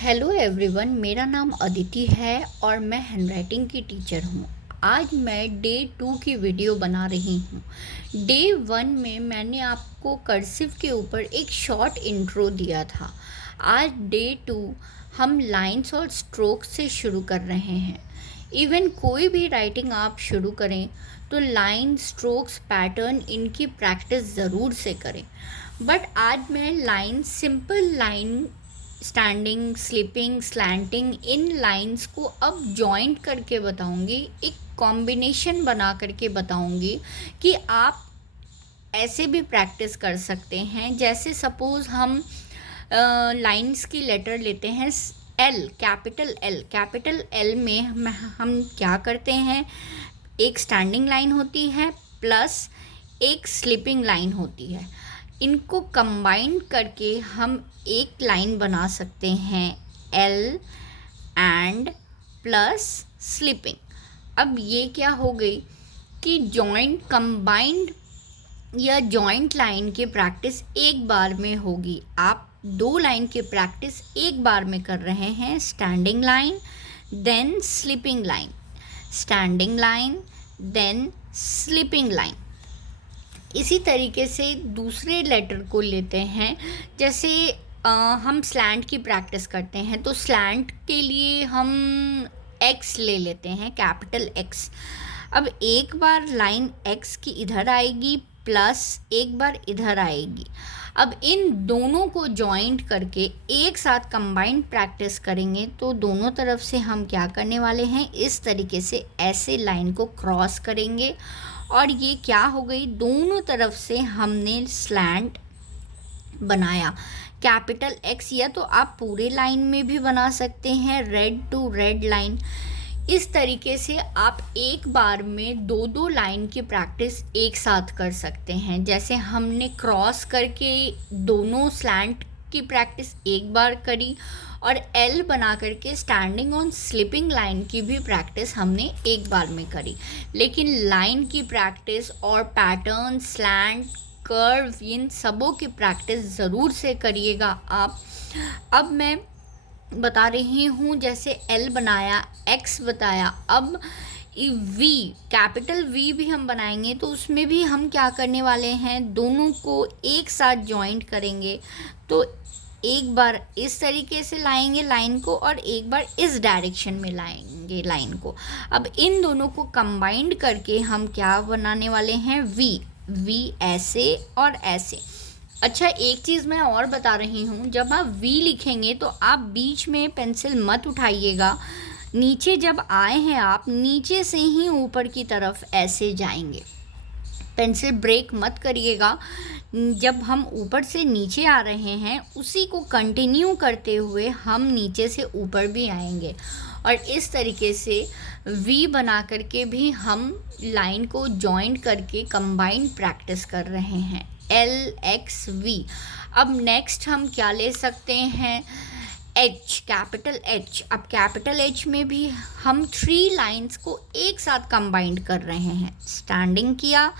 Hello everyone, मेरा नाम अदिति है और मैं हैंडराइटिंग की टीचर हूँ। आज मैं डे 2 की वीडियो बना रही हूँ। डे 1 में मैंने आपको कर्सिव के ऊपर एक शॉर्ट इंट्रो दिया था। आज डे 2 हम लाइंस और स्ट्रोक से शुरू कर रहे हैं। इवन कोई भी राइटिंग आप शुरू करें तो लाइन, स्ट्रोक्स, पैटर्न इनकी प्रैक्टिस ज़रूर से करें। बट आज मैं line, simple line, standing, sleeping, slanting, इन लाइंस को अब जॉइंट करके बताऊंगी, एक कॉम्बिनेशन बना करके बताऊंगी कि आप ऐसे भी प्रैक्टिस कर सकते हैं। जैसे सपोज़ हम लाइंस की लेटर लेते हैं एल, कैपिटल एल में हम क्या करते हैं, एक स्टैंडिंग लाइन होती है प्लस एक स्लीपिंग लाइन होती है। इनको कंबाइन करके हम एक लाइन बना सकते हैं, एल एंड प्लस स्लीपिंग। अब ये क्या हो गई कि जॉइंट, कंबाइंड या जॉइंट लाइन की प्रैक्टिस एक बार में होगी। आप दो लाइन की प्रैक्टिस एक बार में कर रहे हैं, standing line then sleeping line, standing line then sleeping line. इसी तरीके से दूसरे लेटर को लेते हैं। जैसे हम स्लैंट की प्रैक्टिस करते हैं तो स्लैंट के लिए हम एक्स ले लेते हैं, कैपिटल एक्स। अब एक बार लाइन एक्स की इधर आएगी प्लस एक बार इधर आएगी। अब इन दोनों को जॉइंट करके एक साथ कंबाइंड प्रैक्टिस करेंगे तो दोनों तरफ से हम क्या करने वाले हैं, इस तरीके से ऐसे लाइन को क्रॉस करेंगे और ये क्या हो गई, दोनों तरफ से हमने स्लैंट बनाया, कैपिटल एक्स। या तो आप पूरे लाइन में भी बना सकते हैं, रेड टू रेड लाइन। इस तरीके से आप एक बार में दो दो लाइन की प्रैक्टिस एक साथ कर सकते हैं। जैसे हमने क्रॉस करके दोनों स्लैंट की प्रैक्टिस एक बार करी और एल बना करके स्टैंडिंग ऑन स्लीपिंग लाइन की भी प्रैक्टिस हमने एक बार में करी। लेकिन लाइन की प्रैक्टिस और पैटर्न, स्लैंट, कर्व, इन सबों की प्रैक्टिस ज़रूर से करिएगा आप। अब मैं बता रही हूँ, जैसे एल बनाया, एक्स बताया, अब वी, कैपिटल वी भी हम बनाएंगे तो उसमें भी हम क्या करने वाले हैं, दोनों को एक साथ जॉइंट करेंगे। तो एक बार इस तरीके से लाएंगे लाइन को और एक बार इस डायरेक्शन में लाएंगे लाइन को। अब इन दोनों को कंबाइंड करके हम क्या बनाने वाले हैं, वी ऐसे और ऐसे। अच्छा, एक चीज़ मैं और बता रही हूँ, जब आप वी लिखेंगे तो आप बीच में पेंसिल मत उठाइएगा। नीचे जब आए हैं आप, नीचे से ही ऊपर की तरफ ऐसे जाएंगे, पेंसिल ब्रेक मत करिएगा। जब हम ऊपर से नीचे आ रहे हैं उसी को कंटिन्यू करते हुए हम नीचे से ऊपर भी आएंगे और इस तरीके से वी बना करके भी हम लाइन को जॉइंट करके कंबाइंड प्रैक्टिस कर रहे हैं, एल एक्स वी। अब नेक्स्ट हम क्या ले सकते हैं, एच, कैपिटल एच। अब कैपिटल एच में भी हम 3 लाइंस को एक साथ कंबाइंड कर रहे हैं, स्टैंडिंग किया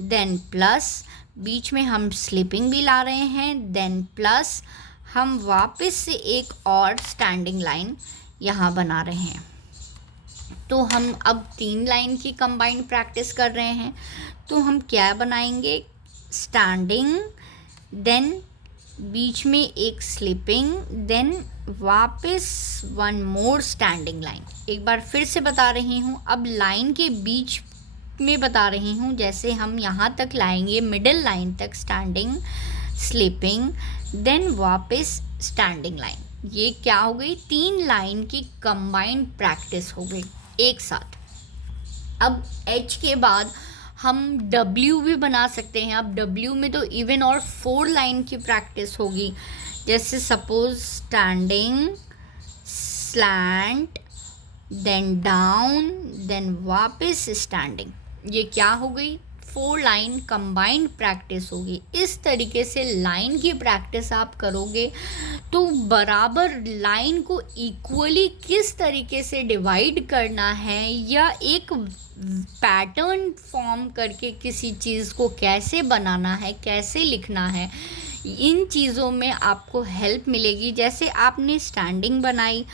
देन प्लस, बीच में हम स्लीपिंग भी ला रहे हैं, देन प्लस, हम वापस से एक और स्टैंडिंग लाइन यहाँ बना रहे हैं। तो हम अब 3 लाइन की कंबाइंड प्रैक्टिस कर रहे हैं। तो हम क्या बनाएंगे, स्टैंडिंग देन बीच में एक स्लीपिंग देन वापस वन मोर स्टैंडिंग लाइन। एक बार फिर से बता रही हूँ, अब लाइन के बीच में बता रही हूँ। जैसे हम यहाँ तक लाएंगे, मिडिल लाइन तक स्टैंडिंग, स्लीपिंग देन वापस स्टैंडिंग लाइन। ये क्या हो गई, 3 लाइन की कंबाइंड प्रैक्टिस हो गई एक साथ। अब एच के बाद हम डब्ल्यू भी बना सकते हैं। अब डब्ल्यू में तो इवन और 4 लाइन की प्रैक्टिस होगी। जैसे suppose standing, slant then down then वापस स्टैंडिंग। ये क्या हो गई, 4 लाइन कंबाइंड प्रैक्टिस होगी। इस तरीके से लाइन की प्रैक्टिस आप करोगे तो बराबर लाइन को इक्वली किस तरीके से डिवाइड करना है या एक पैटर्न फॉर्म करके किसी चीज़ को कैसे बनाना है, कैसे लिखना है, इन चीज़ों में आपको हेल्प मिलेगी। जैसे आपने स्टैंडिंग बनाई,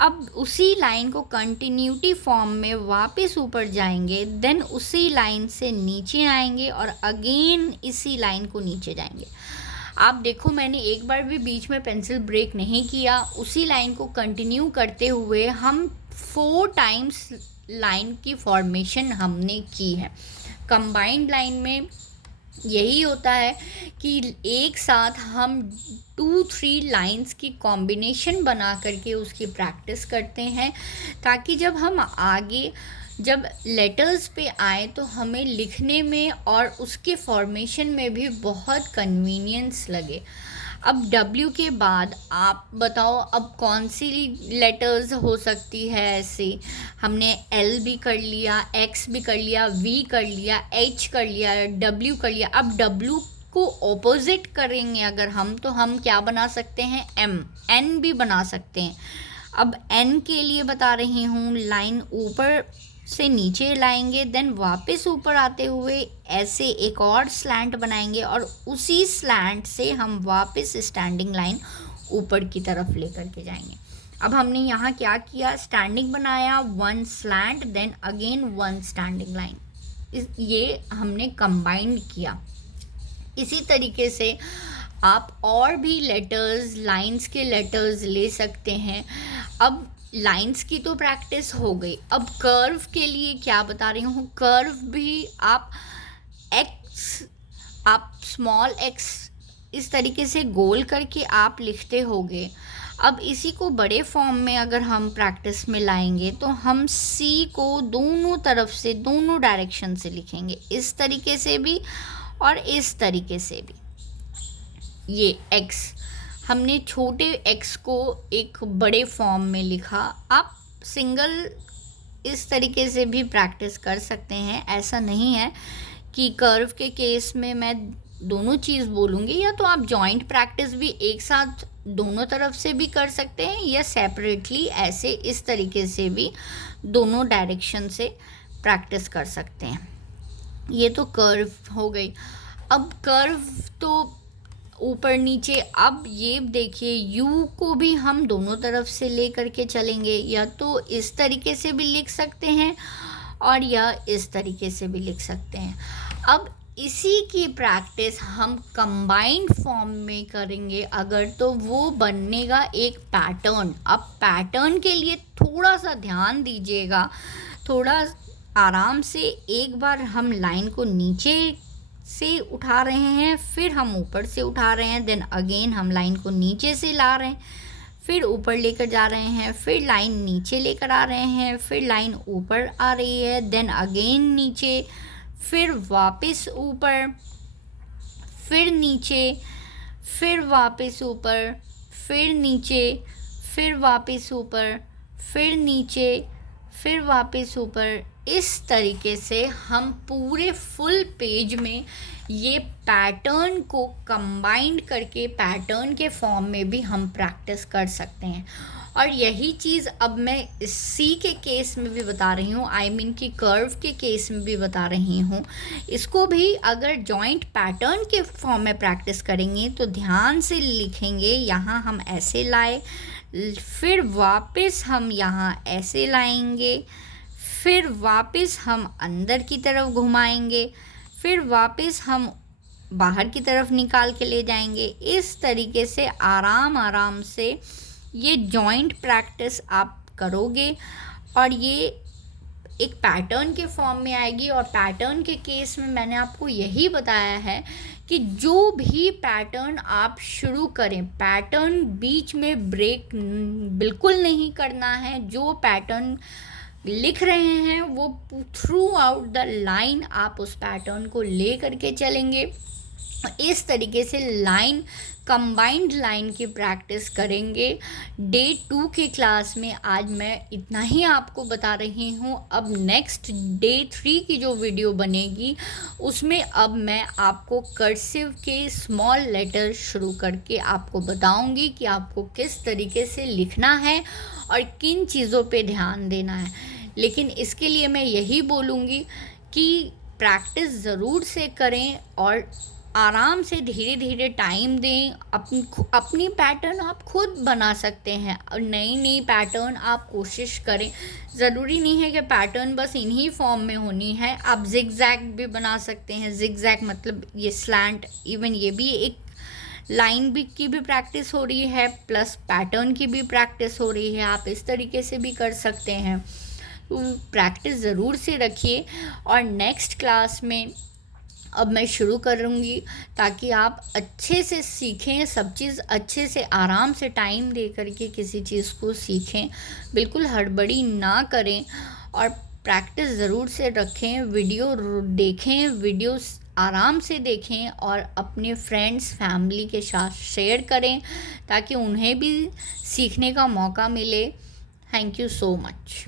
अब उसी लाइन को कंटिन्यूटी फॉर्म में वापस ऊपर जाएंगे, देन उसी लाइन से नीचे आएंगे और अगेन इसी लाइन को नीचे जाएंगे। आप देखो, मैंने एक बार भी बीच में पेंसिल ब्रेक नहीं किया, उसी लाइन को कंटिन्यू करते हुए हम 4 टाइम्स लाइन की फॉर्मेशन हमने की है। कंबाइंड लाइन में यही होता है कि एक साथ हम 2-3 लाइंस की कॉम्बिनेशन बना करके उसकी प्रैक्टिस करते हैं, ताकि जब हम आगे जब लेटर्स पे आए तो हमें लिखने में और उसके फॉर्मेशन में भी बहुत कन्वीनियंस लगे। अब W के बाद आप बताओ अब कौन सी लेटर्स हो सकती है ऐसे। हमने L भी कर लिया, X भी कर लिया, V कर लिया, H कर लिया, W कर लिया। अब W को ऑपोजिट करेंगे अगर हम, तो हम क्या बना सकते हैं, M, N भी बना सकते हैं। अब N के लिए बता रही हूँ, लाइन ऊपर से नीचे लाएंगे, देन वापस ऊपर आते हुए ऐसे एक और स्लैंट बनाएंगे और उसी स्लैंट से हम वापस स्टैंडिंग लाइन ऊपर की तरफ लेकर के जाएंगे। अब हमने यहाँ क्या किया, स्टैंडिंग बनाया, 1 slant, then again 1 standing line, ये हमने कंबाइंड किया। इसी तरीके से आप और भी लेटर्स, लाइंस के लेटर्स ले सकते हैं। अब लाइंस की तो प्रैक्टिस हो गई, अब कर्व के लिए क्या बता रही हूँ। कर्व भी आप स्मॉल एक्स इस तरीके से गोल करके आप लिखते होगे। अब इसी को बड़े फॉर्म में अगर हम प्रैक्टिस में लाएंगे तो हम सी को दोनों तरफ से, दोनों डायरेक्शन से लिखेंगे, इस तरीके से भी और इस तरीके से भी। ये एक्स, हमने छोटे x को एक बड़े फॉर्म में लिखा। आप सिंगल इस तरीके से भी प्रैक्टिस कर सकते हैं। ऐसा नहीं है कि कर्व के केस में मैं दोनों चीज़ बोलूँगी, या तो आप जॉइंट प्रैक्टिस भी एक साथ दोनों तरफ से भी कर सकते हैं, या सेपरेटली ऐसे इस तरीके से भी दोनों डायरेक्शन से प्रैक्टिस कर सकते हैं। ये तो कर्व हो गई। अब कर्व तो ऊपर नीचे, अब ये देखिए यू को भी हम दोनों तरफ से ले करके चलेंगे, या तो इस तरीके से भी लिख सकते हैं और या इस तरीके से भी लिख सकते हैं। अब इसी की प्रैक्टिस हम कंबाइंड फॉर्म में करेंगे अगर, तो वो बनेगा एक पैटर्न। अब पैटर्न के लिए थोड़ा सा ध्यान दीजिएगा, थोड़ा आराम से। एक बार हम लाइन को नीचे से उठा रहे हैं, फिर हम ऊपर से उठा रहे हैं, देन अगेन हम लाइन को नीचे से ला रहे हैं, फिर ऊपर लेकर जा रहे हैं, फिर लाइन नीचे लेकर आ रहे हैं, फिर लाइन ऊपर आ रही है, देन अगेन नीचे, फिर वापस ऊपर, फिर नीचे, फिर वापस ऊपर, फिर नीचे, फिर वापस ऊपर, फिर नीचे, फिर वापस ऊपर। इस तरीके से हम पूरे फुल पेज में ये पैटर्न को कंबाइंड करके पैटर्न के फॉर्म में भी हम प्रैक्टिस कर सकते हैं। और यही चीज़ अब मैं सी के केस में भी बता रही हूँ, आई मीन कि कर्व के केस में भी बता रही हूँ। इसको भी अगर जॉइंट पैटर्न के फॉर्म में प्रैक्टिस करेंगे तो ध्यान से लिखेंगे। यहाँ हम ऐसे लाए, फिर वापस हम यहाँ ऐसे लाएंगे, फिर वापस हम अंदर की तरफ घुमाएंगे, फिर वापस हम बाहर की तरफ निकाल के ले जाएंगे। इस तरीके से आराम आराम से ये जॉइंट प्रैक्टिस आप करोगे और ये एक पैटर्न के फॉर्म में आएगी। और पैटर्न के केस में मैंने आपको यही बताया है कि जो भी पैटर्न आप शुरू करें, पैटर्न बीच में ब्रेक बिल्कुल नहीं करना है। जो पैटर्न लिख रहे हैं वो थ्रू आउट द लाइन आप उस पैटर्न को ले करके चलेंगे। इस तरीके से लाइन, कंबाइंड लाइन की प्रैक्टिस करेंगे। डे 2 के क्लास में आज मैं इतना ही आपको बता रही हूँ। अब नेक्स्ट डे 3 की जो वीडियो बनेगी उसमें अब मैं आपको कर्सिव के स्मॉल लेटर शुरू करके आपको बताऊँगी कि आपको किस तरीके से लिखना है और किन चीज़ों पे ध्यान देना है। लेकिन इसके लिए मैं यही बोलूँगी कि प्रैक्टिस ज़रूर से करें और आराम से धीरे धीरे टाइम दें। अपनी पैटर्न आप खुद बना सकते हैं और नई नई पैटर्न आप कोशिश करें। ज़रूरी नहीं है कि पैटर्न बस इन्हीं फॉर्म में होनी है, आप जिगजैग भी बना सकते हैं। जिगजैग मतलब ये स्लैंट, इवन ये भी एक लाइन भी की भी प्रैक्टिस हो रही है, प्लस पैटर्न की भी प्रैक्टिस हो रही है। आप इस तरीके से भी कर सकते हैं। तो प्रैक्टिस ज़रूर से रखिए। और नेक्स्ट क्लास में अब मैं शुरू करूँगी ताकि आप अच्छे से सीखें, सब चीज़ अच्छे से आराम से टाइम दे करके किसी चीज़ को सीखें। बिल्कुल हड़बड़ी ना करें और प्रैक्टिस ज़रूर से रखें। वीडियो देखें, वीडियोस आराम से देखें और अपने फ्रेंड्स फैमिली के साथ शेयर करें ताकि उन्हें भी सीखने का मौका मिले। Thank you so much.